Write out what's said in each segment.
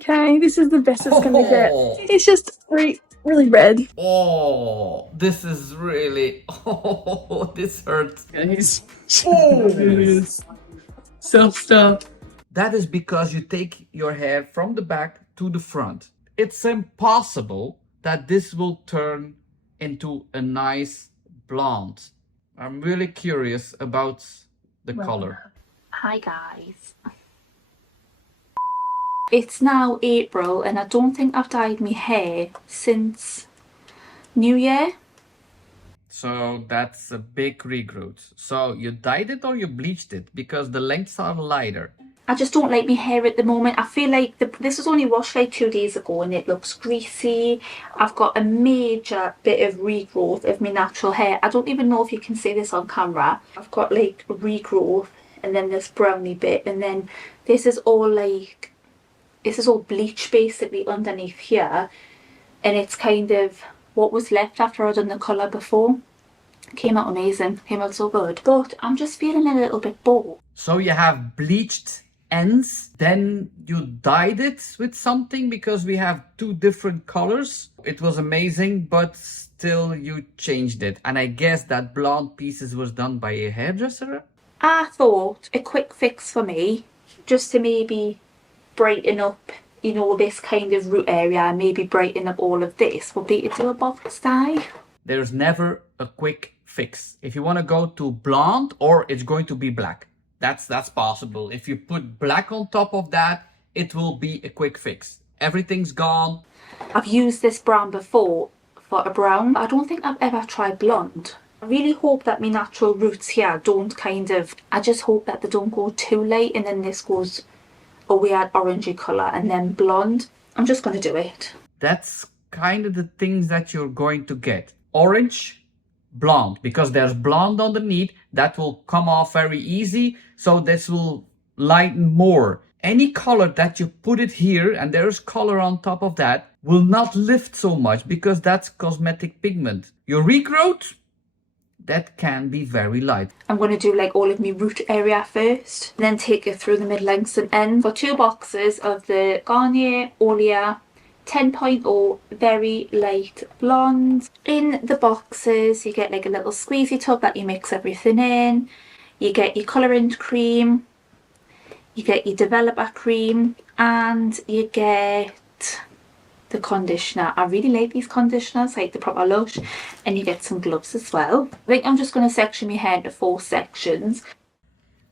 Okay, this is the best it's gonna get. Oh. It's just really red. Oh, this is really. Oh, this hurts. Guys, Oh. it is self-stuff. That is because you take your hair from the back to the front. It's impossible that this will turn into a nice blonde. I'm really curious about the color. Hi guys. It's now April and I don't think I've dyed my hair since New Year. So that's a big regrowth. So you dyed it or you bleached it? Because the lengths are lighter. I just don't like my hair at the moment. I feel like this was only washed like 2 days ago and it looks greasy. I've got a major bit of regrowth of my natural hair. I don't even know if you can see this on camera. I've got like regrowth and then this browny bit, and then this is all like, this is all bleach basically underneath here, and it's kind of what was left after I'd done the colour before. Came out amazing, came out so good, but I'm just feeling a little bit bored. So you have bleached ends, then you dyed it with something, because we have 2 different colors. It was amazing, but still you changed it. And I guess that blonde pieces was done by a hairdresser? I thought a quick fix for me, just to maybe brighten up, you know, this kind of root area, and maybe brighten up all of this, would be to do a box dye. There's never a quick fix. If you want to go to blonde, or it's going to be black. That's possible. If you put black on top of that, it will be a quick fix. Everything's gone. I've used this brown before for a brown. I don't think I've ever tried blonde. I really hope that my natural roots here don't I just hope that they don't go too light and then this goes a weird orangey colour and then blonde. I'm just going to do it. That's kind of the things that you're going to get. Orange, blonde, because there's blonde underneath that will come off very easy, so this will lighten more. Any color that you put it here and there's color on top of that will not lift so much, because that's cosmetic pigment. Your regrowth, that can be very light. I'm going to do like all of my root area first, then take it through the mid-lengths and ends. For 2 boxes of the Garnier Olia 10.0 very light blonde. In the boxes you get like a little squeezy tub that you mix everything in. You get your colouring cream, you get your developer cream, and you get the conditioner. I really like these conditioners, like the proper Lush, and you get some gloves as well. I think I'm just going to section my hair into 4 sections.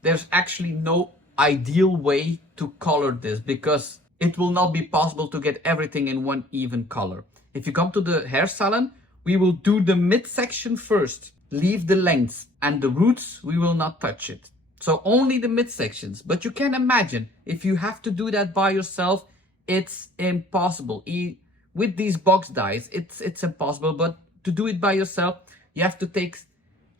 There's actually no ideal way to color this, because it will not be possible to get everything in one even color. If you come to the hair salon, we will do the midsection first, leave the lengths, and the roots we will not touch it. So only the midsections. But you can imagine, if you have to do that by yourself, it's impossible. With these box dyes, it's impossible. But to do it by yourself, you have to take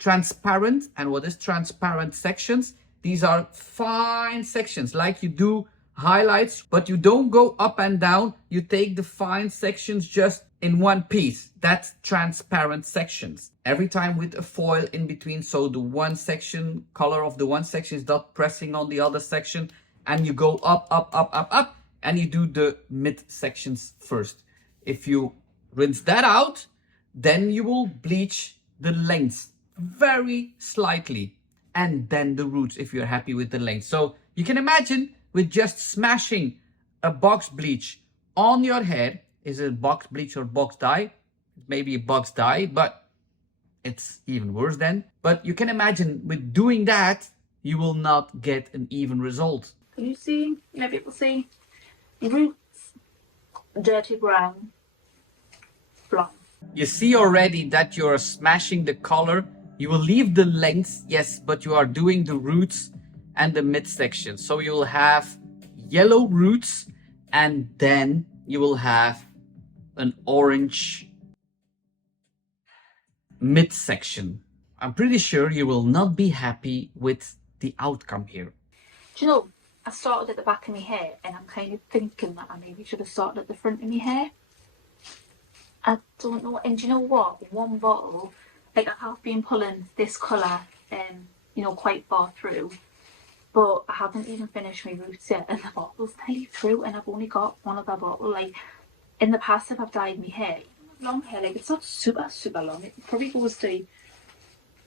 transparent, and what is transparent sections? These are fine sections, like you do highlights, but you don't go up and down. You take the fine sections just in one piece. That's transparent sections. Every time with a foil in between, so the one section, color of the one section is not pressing on the other section, and you go up, up, up, up, up, and you do the mid sections first. If you rinse that out, then you will bleach the lengths very slightly, and then the roots if you're happy with the length. So you can imagine, with just smashing a box bleach on your hair, is it box bleach or box dye? Maybe a box dye, but it's even worse then. But you can imagine, with doing that, you will not get an even result. Can you see? Maybe people see roots, dirty brown, blonde. You see already that you're smashing the color. You will leave the lengths, yes, but you are doing the roots and the midsection. So you will have yellow roots, and then you will have an orange midsection. I'm pretty sure you will not be happy with the outcome here. Do you know, I started at the back of my hair and I'm kind of thinking that I maybe should have started at the front of my hair. I don't know, and do you know what? One bottle, like I have been pulling this colour, you know, quite far through. but I haven't even finished my roots yet, and the bottle's nearly through, and I've only got one other bottle. Like, in the past, if I've dyed my hair, long hair, like, it's not super long. It probably goes to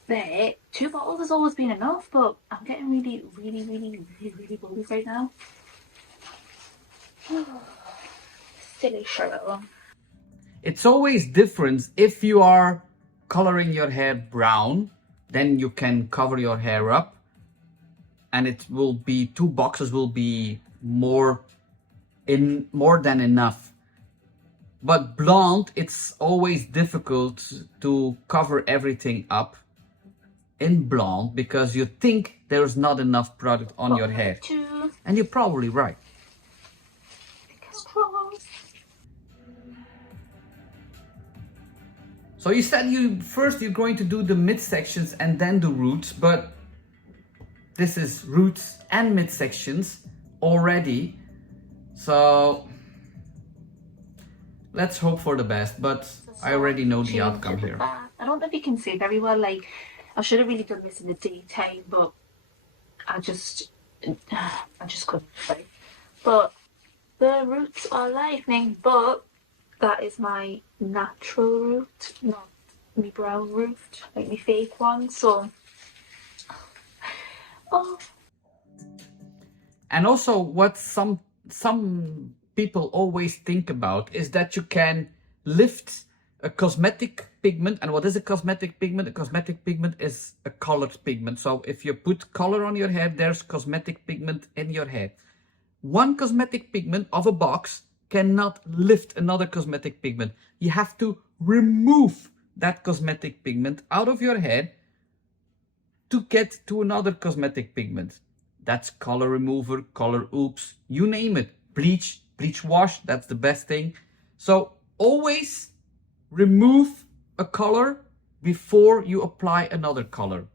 there. 2 bottles has always been enough, but I'm getting really bullied right now. Silly Charlotte. It's always different if you are coloring your hair brown, then you can cover your hair up, and it will be 2 boxes will be more than enough. But blonde, it's always difficult to cover everything up in blonde because you think there's not enough product on your hair. And you're probably right. So you said you're going to do the midsections and then the roots, but this is roots and midsections already. So let's hope for the best, but I already know the outcome here. I don't know if you can see very well, like, I should have really done this in the daytime, but I just couldn't, right? But the roots are lightning, but that is my natural root, not my brown root, like my fake one, so... Oh. And also what some people always think about is that you can lift a cosmetic pigment. And what is a cosmetic pigment? A cosmetic pigment is a colored pigment. So if you put color on your hair, there's cosmetic pigment in your hair. One cosmetic pigment of a box cannot lift another cosmetic pigment. You have to remove that cosmetic pigment out of your hair to get to another cosmetic pigment. That's color remover, color oops, you name it. Bleach wash, that's the best thing. So always remove a color before you apply another color.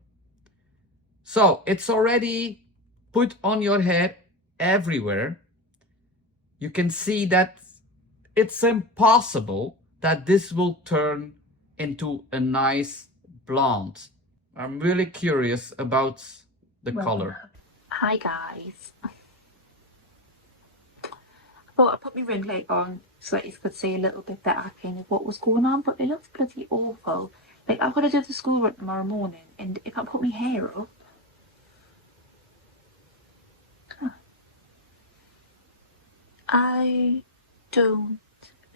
So it's already put on your hair everywhere. You can see that it's impossible that this will turn into a nice blonde. I'm really curious about the color. Hi guys. I thought I'd put my ring light on so that you could see a little bit better kind of what was going on, but it looks bloody awful. Like, I've got to do the school run tomorrow morning, and if I put my hair up, I don't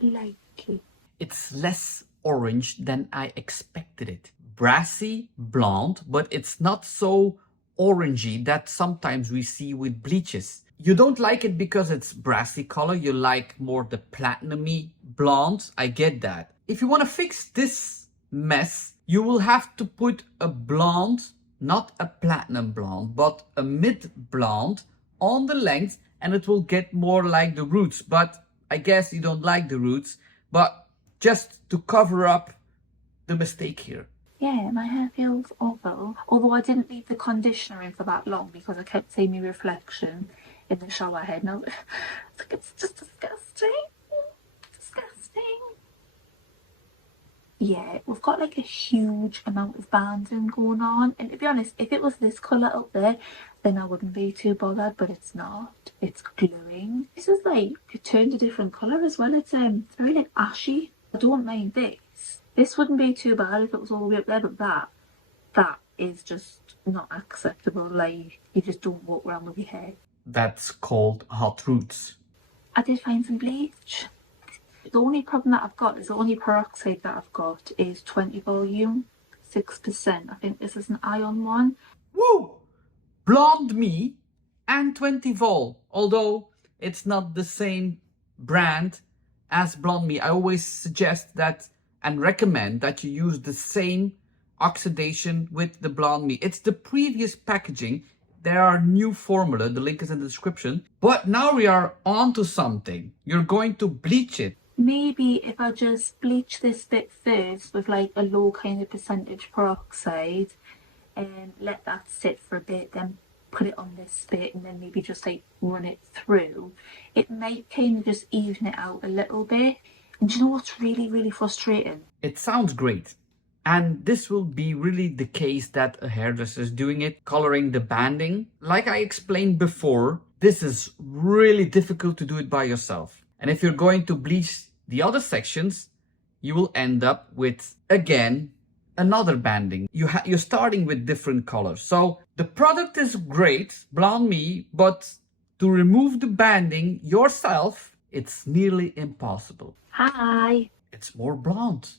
like it. It's less orange than I expected it. Brassy, blonde, but it's not so orangey that sometimes we see with bleaches. You don't like it because it's brassy color, you like more the platinumy blonde, I get that. If you want to fix this mess, you will have to put a blonde, not a platinum blonde, but a mid blonde on the length, and it will get more like the roots. But I guess you don't like the roots, but just to cover up the mistake here. Yeah, my hair feels awful. Although I didn't leave the conditioner in for that long because I kept seeing my reflection in the shower head. No, it's just disgusting. Disgusting. Yeah, we've got like a huge amount of banding going on. And to be honest, if it was this colour up there, then I wouldn't be too bothered, but it's not. It's glowing. This is like, it turned a different colour as well. It's very like ashy. I don't mind this. This wouldn't be too bad if it was all the way up there, but that is just not acceptable. Like, you just don't walk around with your hair. That's called hot roots. I did find some bleach. The only problem that I've got is the only peroxide that I've got is 20 volume, 6%. I think this is an ion one. Woo! Blonde me and 20 vol. Although it's not the same brand as Blonde Me, I always suggest that and recommend that you use the same oxidation with the Blonde Me. It's the previous packaging. There are new formula, the link is in the description. But now we are on to something. You're going to bleach it. Maybe if I just bleach this bit first with like a low kind of percentage peroxide and let that sit for a bit, then put it on this bit and then maybe just like run it through. It might kind of just even it out a little bit. And do you know what's really frustrating? It sounds great. And this will be really the case that a hairdresser is doing it, coloring the banding. Like I explained before, this is really difficult to do it by yourself. And if you're going to bleach the other sections, you will end up with, again, another banding. You're starting with different colors. So the product is great, Blonde Me, but to remove the banding yourself, it's nearly impossible. Hi. It's more blonde,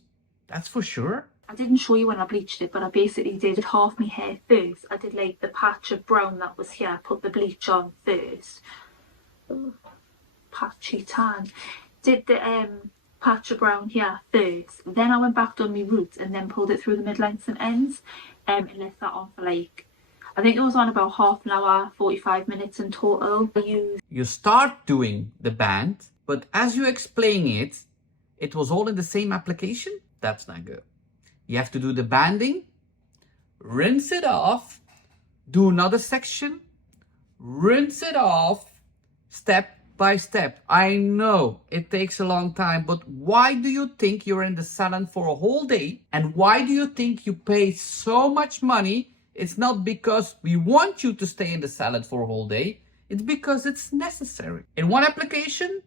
that's for sure. I didn't show you when I bleached it, but I basically did half my hair first. I did like the patch of brown that was here, put the bleach on first. Ooh, patchy tan. Did the patch of brown here first. Then I went back on my roots and then pulled it through the mid-lengths and ends. And left that on for like, I think it was on about half an hour, 45 minutes in total. You start doing the band, but as you explain it, it was all in the same application. That's not good. You have to do the banding, rinse it off, do another section, rinse it off, step by step. I know it takes a long time, but why do you think you're in the salon for a whole day? And why do you think you pay so much money? It's not because we want you to stay in the salon for a whole day. It's because it's necessary. In one application,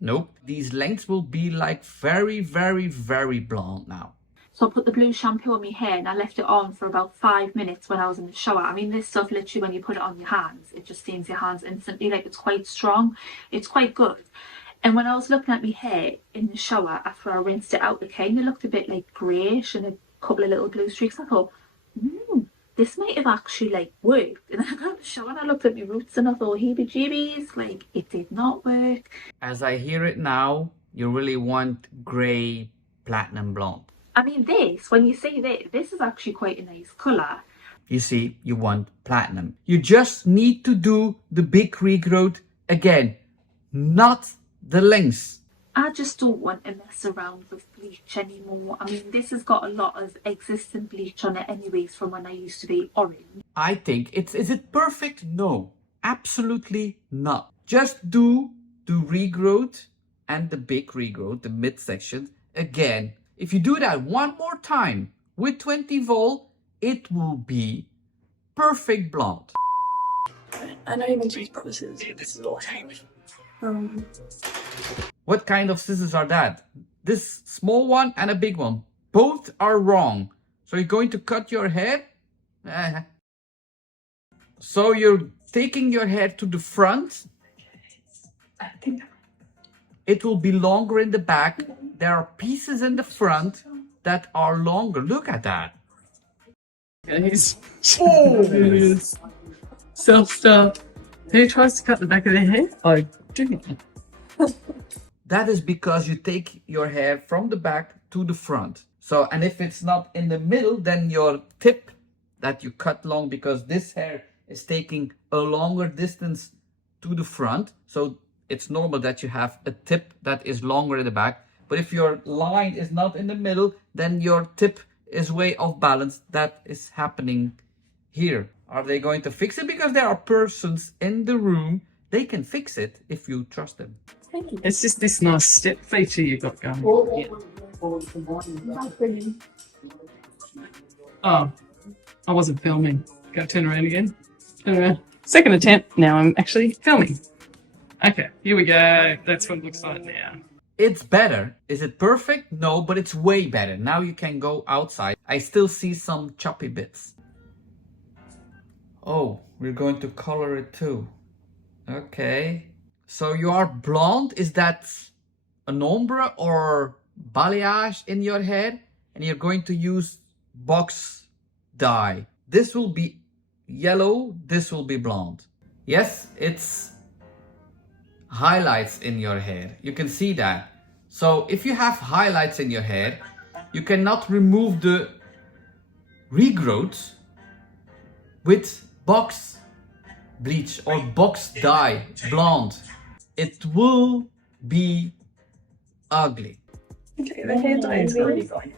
nope. These lengths will be like very, very, very blonde now. So I put the blue shampoo on my hair and I left it on for about 5 minutes when I was in the shower. I mean, this stuff literally, when you put it on your hands, it just stains your hands instantly. Like, it's quite strong. It's quite good. And when I was looking at my hair in the shower after I rinsed it out, it kind of looked a bit like greyish and a couple of little blue streaks. I thought, this might have actually like worked. And then I got in the shower and I looked at my roots and I thought, heebie-jeebies, like, it did not work. As I hear it now, you really want grey platinum blonde. I mean, when you say this is actually quite a nice colour. You see, you want platinum. You just need to do the big regrowth again, not the lengths. I just don't want to mess around with bleach anymore. I mean, this has got a lot of existing bleach on it anyways from when I used to be orange. I think is it perfect? No, absolutely not. Just do the regrowth and the big regrowth, the midsection again. If you do that one more time with 20 volt, it will be perfect blonde. I know you meant to use proper scissors, but this is all I have. What kind of scissors are that? This small one and a big one. Both are wrong. So you're going to cut your hair? So you're taking your hair to the front. I think It will be longer in the back. There are pieces in the front that are longer. Look at that. guys. Oh! Self-stuff. Who tries to cut the back of their hair? I do. That is because you take your hair from the back to the front. So, and if it's not in the middle, then your tip that you cut long, because this hair is taking a longer distance to the front. So it's normal that you have a tip that is longer in the back. But if your line is not in the middle, then your tip is way off balance. That is happening here. Are they going to fix it? Because there are persons in the room. They can fix it if you trust them. It's just this nice step feature you got going. Yeah. Oh, I wasn't filming. Go turn around again. Turn around. Second attempt. Now I'm actually filming. Okay, here we go. That's what it looks like now. It's better. Is it perfect? No, but it's way better. Now you can go outside. I still see some choppy bits. Oh, we're going to color it too. Okay. So you are blonde. Is that an ombre or balayage in your hair? And you're going to use box dye. This will be yellow. This will be blonde. Yes, it's highlights in your hair. You can see that. So if you have highlights in your hair, you cannot remove the regrowth with box bleach or box dye blonde. It will be ugly. Okay, the hair dye is already going.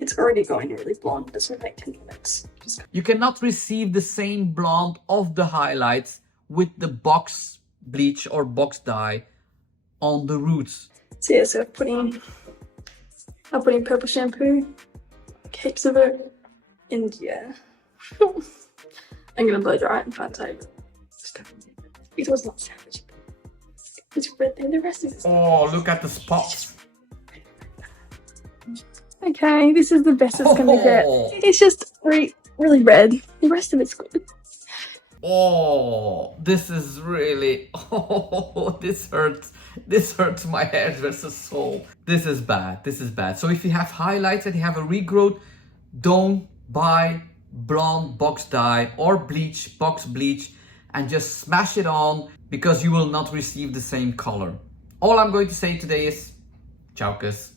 It's already going really blonde. This will take 10 minutes. You cannot receive the same blonde of the highlights with the box bleach or box dye on the roots. So yeah, so I'm putting purple shampoo heaps of it. And yeah. I'm gonna blow dry it and find time. It was not savage. It's red and the rest is. Oh, look at the spots. Okay, this is the best it's gonna get. Oh. It's just really red. The rest of it's good. Oh, this is really, oh, this hurts. This hurts my hairdresser's soul. This is bad. This is bad. So if you have highlights and you have a regrowth, don't buy blonde box dye or bleach, box bleach, and just smash it on because you will not receive the same color. All I'm going to say today is, ciao, cuz.